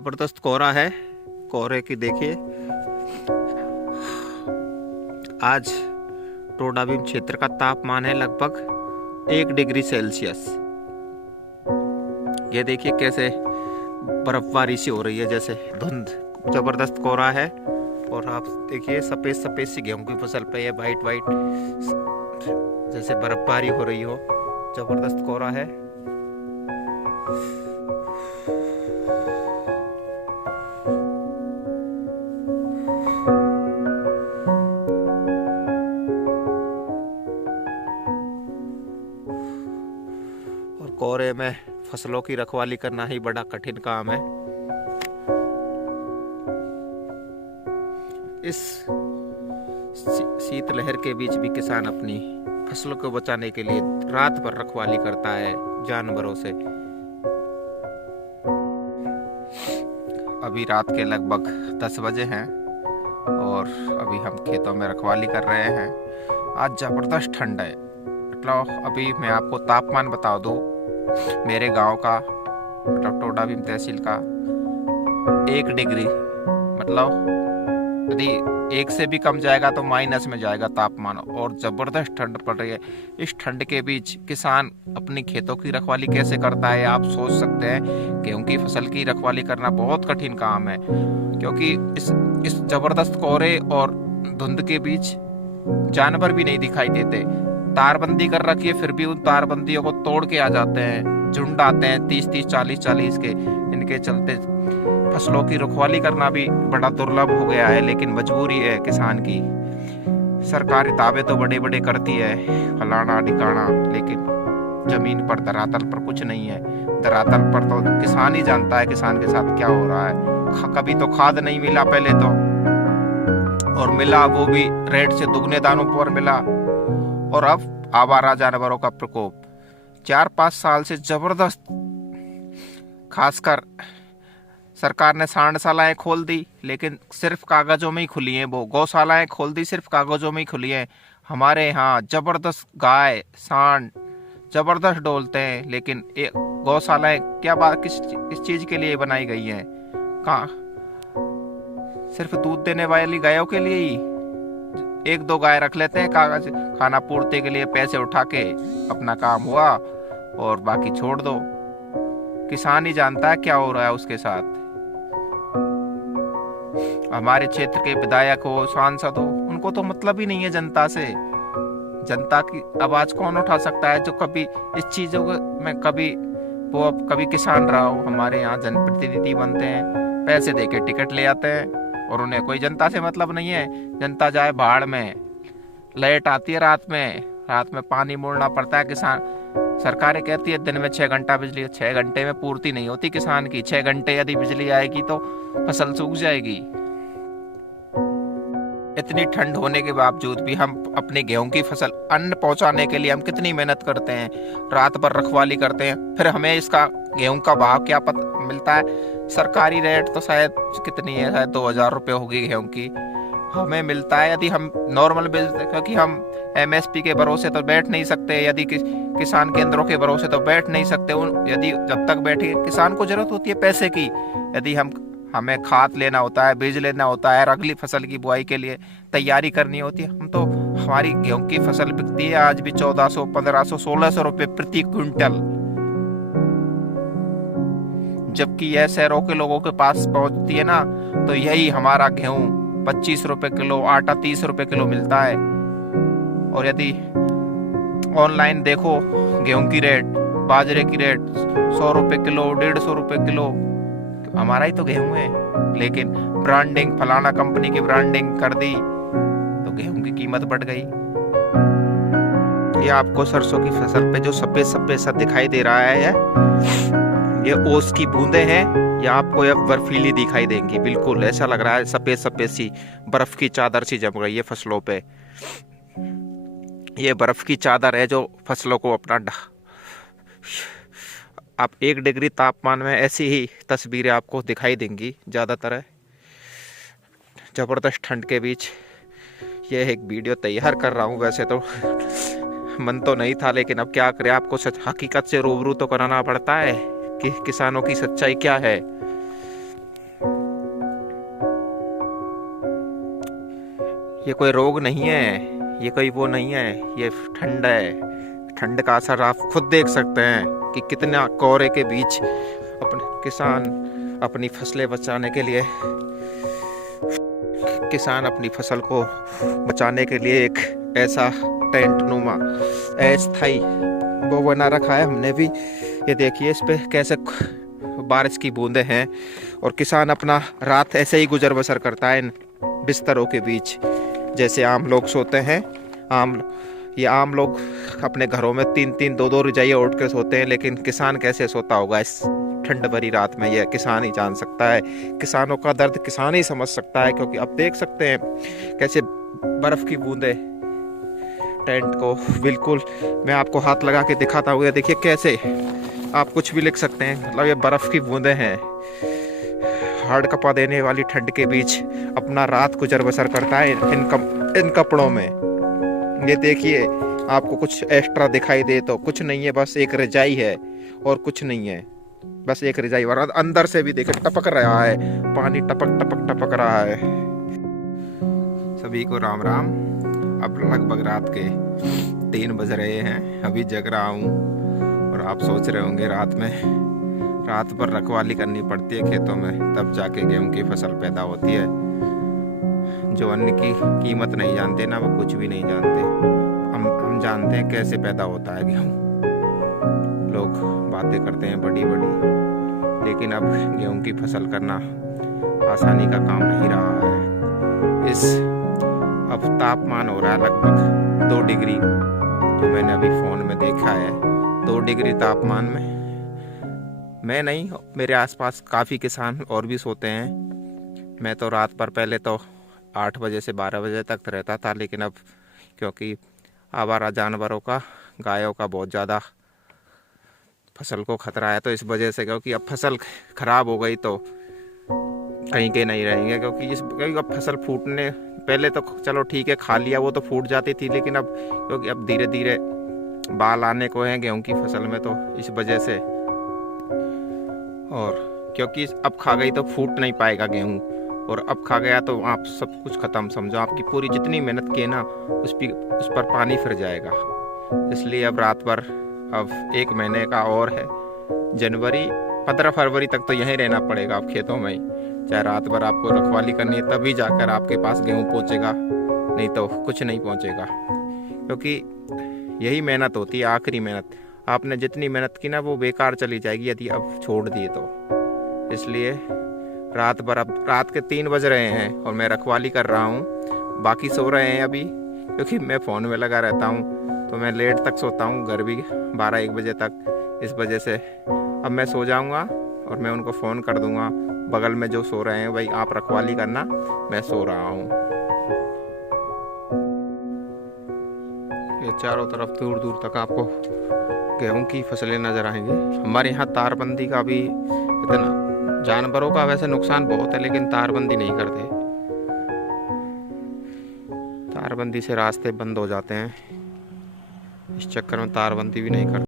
जबरदस्त कोहरा है। कोहरे की देखिए, आज टोडाभीम क्षेत्र का तापमान है लगभग 1 डिग्री सेल्सियस। ये देखिए कैसे बर्फबारी सी हो रही है, जैसे धुंध, जबरदस्त कोहरा है। और आप देखिए सफेद सफेद सी गेहूं की फसल पे ये वाइट वाइट जैसे बर्फबारी हो रही हो, जबरदस्त कोहरा है। और कोहरे में फसलों की रखवाली करना ही बड़ा कठिन काम है। इस शीतलहर के बीच भी किसान अपनी फसलों को बचाने के लिए रात भर रखवाली करता है जानवरों से। अभी रात के लगभग 10 बजे हैं और अभी हम खेतों में रखवाली कर रहे हैं। आज जबरदस्त ठंड है। मतलब अभी मैं आपको तापमान बता दूं, मेरे गांव का मतलब टोडाभीम तहसील का 1 डिग्री, मतलब यदि 1 से भी कम जाएगा तो माइनस में जाएगा तापमान। और जबरदस्त ठंड पड़ रही है। इस ठंड के बीच किसान अपनी खेतों की रखवाली कैसे करता है, आप सोच सकते हैं। गेहूं की फसल की रखवाली करना बहुत कठिन काम है, क्योंकि इस जबरदस्त कोहरे और धुंध के बीच जानवर भी नहीं दिखाई देते। तारबंदी कर रखी है, फिर भी उन तारबंदियों को तोड़ के आ जाते हैं। झुंड आते हैं 30-30, 40-40 के। इनके चलते फसलों की रखवाली करना भी बड़ा दुर्लभ हो गया है, लेकिन मजबूरी है किसान की। सरकारी दावे तो बड़े बड़े करती है, फलाना ढिकाना, लेकिन जमीन पर धरातल पर कुछ नहीं है। धरातल पर तो किसान ही जानता है किसान के साथ क्या हो रहा है। कभी तो खाद नहीं मिला पहले तो, और मिला वो भी रेट से दुगने दामों पर मिला। और अब आवारा जानवरों का प्रकोप 4-5 साल से जबरदस्त। खासकर सरकार ने सांडशालाएं खोल दी, लेकिन सिर्फ कागजों में ही खुली हैं। वो गौशालाएं खोल दी, सिर्फ कागजों में ही खुली हैं। हमारे यहाँ जबरदस्त गाय सांड जबरदस्त डोलते हैं, लेकिन गौशालाएं क्या बात किस चीज के लिए बनाई गई हैं? कहाँ सिर्फ दूध देने वाली गायों के लिए ही 1-2 गाय रख लेते हैं, कागज खाना पूर्ति के लिए, पैसे उठा के अपना काम हुआ और बाकी छोड़ दो। किसान ही जानता है क्या हो रहा है उसके साथ। हमारे क्षेत्र के विधायक हो, सांसद हो, उनको तो मतलब ही नहीं है जनता से। जनता की आवाज कौन उठा सकता है जो कभी इस चीजों में कभी किसान रहा हो। हमारे यहाँ जनप्रतिनिधि बनते हैं, पैसे देके टिकट ले आते हैं और उन्हें कोई जनता से मतलब नहीं है। जनता जाए भाड़ में। लाइट आती है रात में पानी मोड़ना पड़ता है। किसान सरकारें कहती है दिन में 6 घंटा बिजली, 6 घंटे में पूर्ति नहीं होती किसान की। 6 घंटे यदि बिजली आएगी तो फसल सूख जाएगी। इतनी ठंड होने के बावजूद भी हम अपनी गेहूं की फसल अन्न पहुंचाने के लिए हम कितनी मेहनत करते हैं, रात भर रखवाली करते हैं। फिर हमें इसका गेहूं का भाव क्या पता मिलता है? सरकारी रेट तो शायद कितनी है, शायद 2000 रुपये होगी गेहूं की। हमें मिलता है, यदि हम नॉर्मल बेचते, क्योंकि हम MSP के भरोसे तो बैठ नहीं सकते, यदि किसान केंद्रों के भरोसे तो बैठ नहीं सकते। यदि जब तक बैठे, किसान को जरूरत होती है पैसे की। यदि हमें खाद लेना होता है, बीज लेना होता है, अगली फसल की बुआई के लिए तैयारी करनी होती है, हमारी गेहूं की फसल बिकती है आज भी 1400, 1500, 1600 रुपये प्रति क्विंटल। जबकि यह शहरों के लोगों के पास पहुंचती है ना, तो यही हमारा गेहूं 25 रुपए किलो, आटा 30 रुपए किलो मिलता है। और यदि ऑनलाइन देखो गेहूं की रेट, बाजरे की रेट 100 रुपए किलो, 150 रुपए किलो। हमारा ही तो गेहूं है, लेकिन ब्रांडिंग, फलाना कंपनी की ब्रांडिंग कर दी तो गेहूं की कीमत बढ़ गई। ये आपको सरसों की फसल पे जो सफेद सफेद सा दिखाई दे रहा है, ये ओस की बूंदे हैं। या आपको ये बर्फीली दिखाई देंगी, बिल्कुल ऐसा लग रहा है सफेद सफेद सी बर्फ की चादर सी जम गई है फसलों पे। ये बर्फ की चादर है जो फसलों को अपना आप 1 डिग्री तापमान में ऐसी ही तस्वीरें आपको दिखाई देंगी ज्यादातर। जबरदस्त ठंड के बीच यह एक वीडियो तैयार कर रहा हूँ। वैसे तो मन तो नहीं था, लेकिन अब क्या करें, आपको हकीकत से रूबरू तो कराना पड़ता है कि किसानों की सच्चाई क्या है। ये कोई रोग नहीं है, ये कोई वो नहीं है, ये ठंड है। ठंड का असर आप खुद देख सकते हैं कि कितना कोहरे के बीच अपने किसान अपनी फसलें बचाने के लिए अपनी फसल को बचाने के लिए एक ऐसा टेंट नुमा अस्थाई वो बना रखा है हमने भी। ये देखिए इस पे कैसे बारिश की बूंदें हैं और किसान अपना रात ऐसे ही गुजर बसर करता है इन बिस्तरों के बीच, जैसे आम लोग सोते हैं। आम लोग अपने घरों में 3-3 2-2 रजाइयाँ ओढ़ के सोते हैं, लेकिन किसान कैसे सोता होगा इस ठंड भरी रात में, यह किसान ही जान सकता है। किसानों का दर्द किसान ही समझ सकता है, क्योंकि आप देख सकते हैं कैसे बर्फ की बूंदें टेंट को बिल्कुल, मैं आपको हाथ लगा के दिखाता हूँ। देखिए कैसे आप कुछ भी लिख सकते हैं, मतलब ये बर्फ की बूंदें हैं। हाड़ कपा देने वाली ठंड के बीच अपना रात गुजर बसर करता है इन कपड़ों में। ये देखिए आपको कुछ एक्स्ट्रा दिखाई दे तो कुछ नहीं है, बस एक रजाई है और कुछ नहीं है, बस एक रजाई। और अंदर से भी देखिए टपक रहा है पानी, टपक टपक टपक रहा है। सभी को राम राम। अब लगभग रात के 3 बज रहे हैं, अभी जग रहा हूँ। और आप सोच रहे होंगे रात भर रखवाली करनी पड़ती है खेतों में, तब जाके गेहूं की फसल पैदा होती है। जो अन्न की कीमत नहीं जानते ना, वो कुछ भी नहीं जानते। हम जानते हैं कैसे पैदा होता है गेहूं। लोग बातें करते हैं बड़ी बड़ी, लेकिन अब गेहूं की फसल करना आसानी का काम नहीं रहा है। अब तापमान हो रहा है लगभग 2 डिग्री, जो मैंने अभी फ़ोन में देखा है। 2 डिग्री तापमान में मैं नहीं, मेरे आसपास काफ़ी किसान और भी सोते हैं। मैं तो रात पर पहले तो 8 बजे से 12 बजे तक रहता था, लेकिन अब क्योंकि आवारा जानवरों का, गायों का बहुत ज़्यादा फसल को खतरा है, तो इस वजह से, क्योंकि अब फसल खराब हो गई तो कहीं के नहीं रहेंगे। क्योंकि अब फसल फूटने, पहले तो चलो ठीक है खा लिया वो तो फूट जाती थी, लेकिन अब क्योंकि अब धीरे धीरे बाल आने को हैं गेहूं की फसल में, तो इस वजह से, और क्योंकि अब खा गई तो फूट नहीं पाएगा गेहूं, और अब खा गया तो आप सब कुछ ख़त्म समझो। आपकी पूरी जितनी मेहनत की है ना, उस पर पानी फिर जाएगा। इसलिए अब रात भर, अब 1 महीने का और है, जनवरी 15 फरवरी तक तो यहीं रहना पड़ेगा आप खेतों में ही। चाहे रात भर आपको रखवाली करनी है, तभी जाकर आपके पास गेहूं पहुंचेगा, नहीं तो कुछ नहीं पहुंचेगा। क्योंकि यही मेहनत होती है, आखिरी मेहनत। आपने जितनी मेहनत की ना, वो बेकार चली जाएगी यदि अब छोड़ दिए तो। इसलिए रात भर, अब रात के 3 बज रहे हैं और मैं रखवाली कर रहा हूँ। बाकी सो रहे हैं अभी, क्योंकि मैं फ़ोन में लगा रहता हूँ तो मैं लेट तक सोता हूँ, घर भी 12-1 बजे तक। इस वजह से अब मैं सो जाऊँगा और मैं उनको फ़ोन कर दूँगा, बगल में जो सो रहे हैं, भाई आप रखवाली करना, मैं सो रहा हूँ। ये चारों तरफ दूर दूर तक आपको गेहूं की फसलें नज़र आएंगी। हमारे यहाँ तारबंदी का भी इतना, जानवरों का वैसे नुकसान बहुत है, लेकिन तारबंदी नहीं करते। तारबंदी से रास्ते बंद हो जाते हैं, इस चक्कर में तारबंदी भी नहीं करते।